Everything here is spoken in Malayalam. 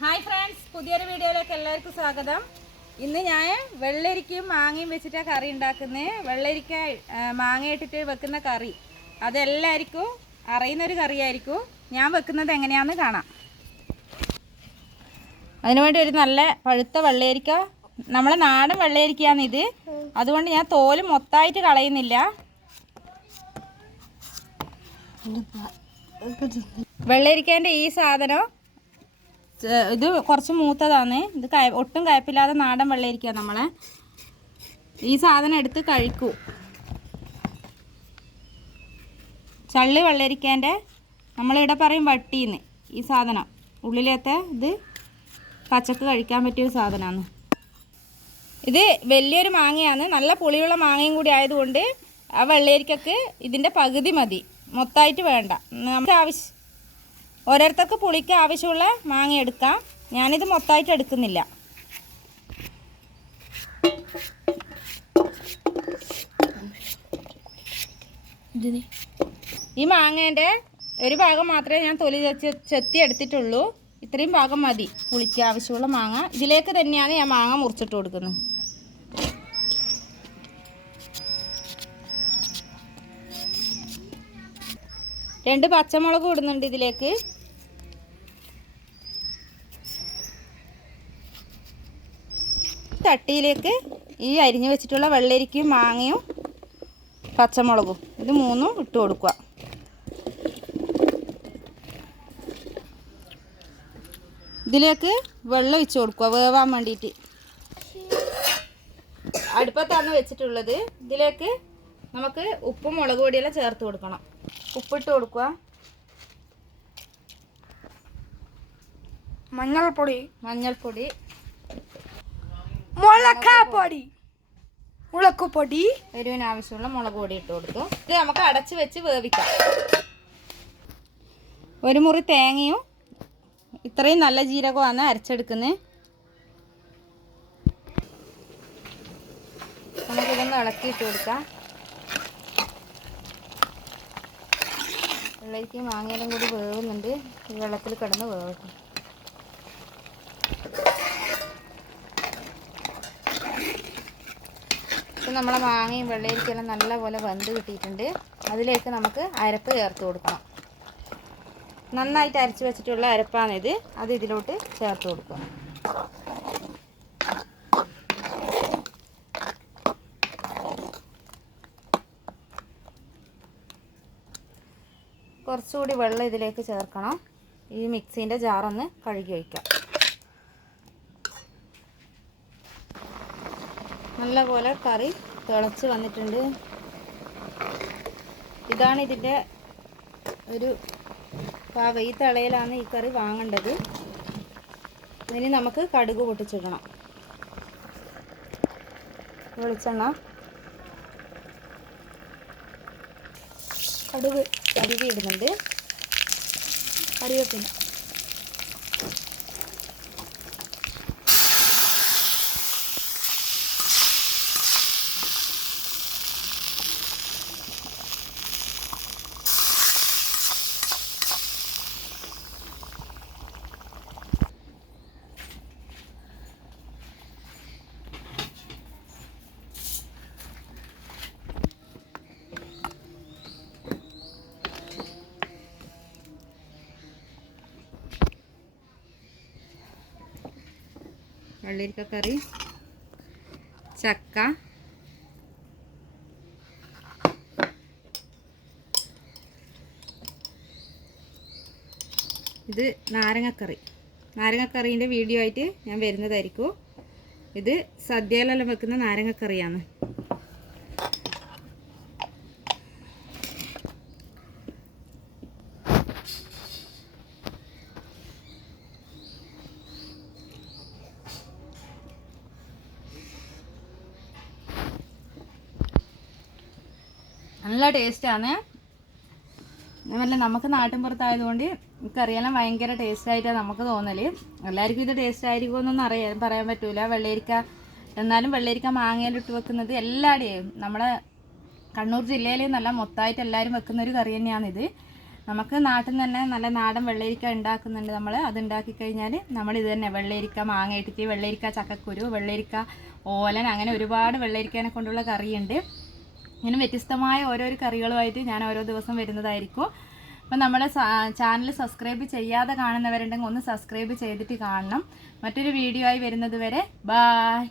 ഹായ് ഫ്രണ്ട്സ് പുതിയൊരു വീഡിയോയിലേക്ക് എല്ലാവർക്കും സ്വാഗതം. ഇന്ന് ഞാൻ വെള്ളരിക്കയും മാങ്ങയും വെച്ചിട്ടാണ് കറി ഉണ്ടാക്കുന്നത് വെള്ളരിക്ക മാങ്ങ ഇട്ടിട്ട് വെക്കുന്ന കറി. അതെല്ലാവർക്കും അറിയുന്നൊരു കറിയായിരിക്കും. ഞാൻ വെക്കുന്നത് എങ്ങനെയാണെന്ന് കാണാം. അതിനുവേണ്ടി ഒരു നല്ല പഴുത്ത വെള്ളരിക്ക. നമ്മളെ നാടൻ വെള്ളരിക്കയാണ് ഇത്. അതുകൊണ്ട് ഞാൻ തോൽ മൊത്തമായിട്ട് കളയുന്നില്ല. വെള്ളരിക്കേന്റെ ഈ സാധനം ഇത് കുറച്ച് മൂത്തതാണ്. ഇത് കയ ഒട്ടും കയപ്പില്ലാതെ നാടൻ വെള്ളയിരിക്കുക നമ്മളെ. ഈ സാധനം എടുത്ത് കഴിക്കൂ. ചള്ളി വെള്ളരിക്കേന്റെ നമ്മളിവിടെ പറയും വട്ടിന്ന് ഈ സാധനം. ഉള്ളിലത്തെ ഇത് പച്ചക്ക് കഴിക്കാൻ പറ്റിയൊരു സാധനമാണ് ഇത് വലിയൊരു മാങ്ങയാണ്. നല്ല പുളിയുള്ള മാങ്ങയും കൂടി ആയതുകൊണ്ട് ആ വെള്ളരിക്കക്ക് ഇതിന്റെ പകുതി മതി. മൊത്തമായിട്ട് വേണ്ട. നമുക്ക് ആവശ്യം ഓരോരുത്തർക്ക് പുളിക്ക് ആവശ്യമുള്ള മാങ്ങ എടുക്കാം. ഞാനിത് മൊത്തമായിട്ട് എടുക്കുന്നില്ല. ഈ മാങ്ങേന്റെ ഒരു ഭാഗം മാത്രമേ ഞാൻ തൊലി ചെത്തി എടുത്തിട്ടുള്ളൂ. ഇത്രയും ഭാഗം മതി പുളിക്ക് ആവശ്യമുള്ള മാങ്ങ. ഇതിലേക്ക് തന്നെയാണ് ഞാൻ മാങ്ങ മുറിച്ചിട്ട് കൊടുക്കുന്നത്. രണ്ട് പച്ചമുളക് ഇടുന്നുണ്ട് ഇതിലേക്ക്. തട്ടിയിലേക്ക് ഈ അരിഞ്ഞു വെച്ചിട്ടുള്ള വെള്ളരിക്കയും മാങ്ങയും പച്ചമുളകും ഇത് മൂന്നും ഇട്ട് കൊടുക്കുക. ഇതിലേക്ക് വെള്ളം ഒഴിച്ച് കൊടുക്കുക വേവാൻ വേണ്ടിയിട്ട്. അടുപ്പത്താണ് വെച്ചിട്ടുള്ളത് ഇതിലേക്ക് നമുക്ക് ഉപ്പും മുളക് പൊടിയെല്ലാം ചേർത്ത് കൊടുക്കണം. ഉപ്പിട്ട് കൊടുക്കുക. മഞ്ഞൾപ്പൊടി. മഞ്ഞൾപ്പൊടി. മുളക്കാപ്പൊടി മുളക്കുപൊടി എരിവിന് ആവശ്യമുള്ള മുളക് പൊടി ഇട്ട് കൊടുത്തു. ഇത് നമുക്ക് അടച്ചു വെച്ച് വേവിക്കാം. ഒരു മുറി തേങ്ങയും ഇത്രയും നല്ല ജീരകമാണ് അരച്ചെടുക്കുന്നത്. നമുക്കിതൊന്ന് ഇളക്കിയിട്ട് കൊടുക്കാം. വെള്ളരിക്കും മാങ്ങയിലും കൂടി വേവുന്നുണ്ട്. ഈ വെള്ളത്തിൽ കിടന്ന് വേവട്ടെ ഇപ്പം നമ്മളെ മാങ്ങയും വെള്ളരിക്കെല്ലാം നല്ലപോലെ വെന്ത് കിട്ടിയിട്ടുണ്ട്. അതിലേക്ക് നമുക്ക് അരപ്പ് ചേർത്ത് കൊടുക്കണം. നന്നായിട്ട് അരച്ച് വെച്ചിട്ടുള്ള അരപ്പാണിത്. അത് ഇതിലോട്ട് ചേർത്ത് കൊടുക്കുക. കുറച്ചുകൂടി വെള്ളം ഇതിലേക്ക് ചേർക്കണം. ഈ മിക്സീന്റെ ജാറൊന്ന് കഴുകി വയ്ക്കാം. നല്ലപോലെ കറി തിളച്ച് വന്നിട്ടുണ്ട്. ഇതാണ് ഇതിന്റെ ഒരു പാവ ഈ തിളയിലാണ് ഈ കറി വാങ്ങേണ്ടത്. ഇനി നമുക്ക് കടുക് പൊട്ടിച്ചിടണം. വെളിച്ചെണ്ണ. കടുക് കരുവി ഇടുന്നുണ്ട്. വെള്ളരിക്ക കറി ചക്ക ഇത് നാരങ്ങക്കറി. നാരങ്ങക്കറീന്റെ വീഡിയോ ആയിട്ട് ഞാൻ വരുന്നതായിരിക്കും. ഇത് സദ്യയിലെല്ലാം വെക്കുന്ന നാരങ്ങക്കറിയാണ്. നല്ല ടേസ്റ്റാണ്. അതല്ല നമുക്ക് നാട്ടിൻ പുറത്തായതുകൊണ്ട് നമുക്കറിയാലും ഭയങ്കര ടേസ്റ്റായിട്ടാണ് നമുക്ക് തോന്നൽ എല്ലാവർക്കും ഇത് ടേസ്റ്റ് ആയിരിക്കുമെന്നൊന്നും അറിയാൻ പറയാൻ പറ്റൂല. വെള്ളരിക്ക എന്നാലും വെള്ളരിക്ക മാങ്ങയിലിട്ട് വെക്കുന്നത് എല്ലാവരുടെയും നമ്മുടെ കണ്ണൂർ ജില്ലയിൽ നല്ല മൊത്തമായിട്ട് എല്ലാവരും വെക്കുന്ന ഒരു കറി തന്നെയാണിത് നമുക്ക് നാട്ടിൽ നിന്ന് തന്നെ നല്ല നാടൻ വെള്ളരിക്ക ഉണ്ടാക്കുന്നുണ്ട് നമ്മൾ അത് ഉണ്ടാക്കി കഴിഞ്ഞാൽ നമ്മൾ ഇത് തന്നെ വെള്ളരിക്ക മാങ്ങ ഇട്ടിട്ട് വെള്ളരിക്ക ചക്കക്കുരു വെള്ളരിക്ക ഓലൻ അങ്ങനെ ഒരുപാട് വെള്ളരിക്കനെ കൊണ്ടുള്ള കറിയുണ്ട്. ഇങ്ങനെ വ്യത്യസ്തമായ ഓരോരോ കറികളുമായിട്ട് ഞാൻ ഓരോ ദിവസം വരുന്നതായിരിക്കും. അപ്പം നമ്മുടെ ചാനൽ സബ്സ്ക്രൈബ് ചെയ്യാതെ കാണുന്നവരുണ്ടെങ്കിൽ ഒന്ന് സബ്സ്ക്രൈബ് ചെയ്തിട്ട് കാണണം. മറ്റൊരു വീഡിയോ ആയി വരുന്നത് വരെ ബായ്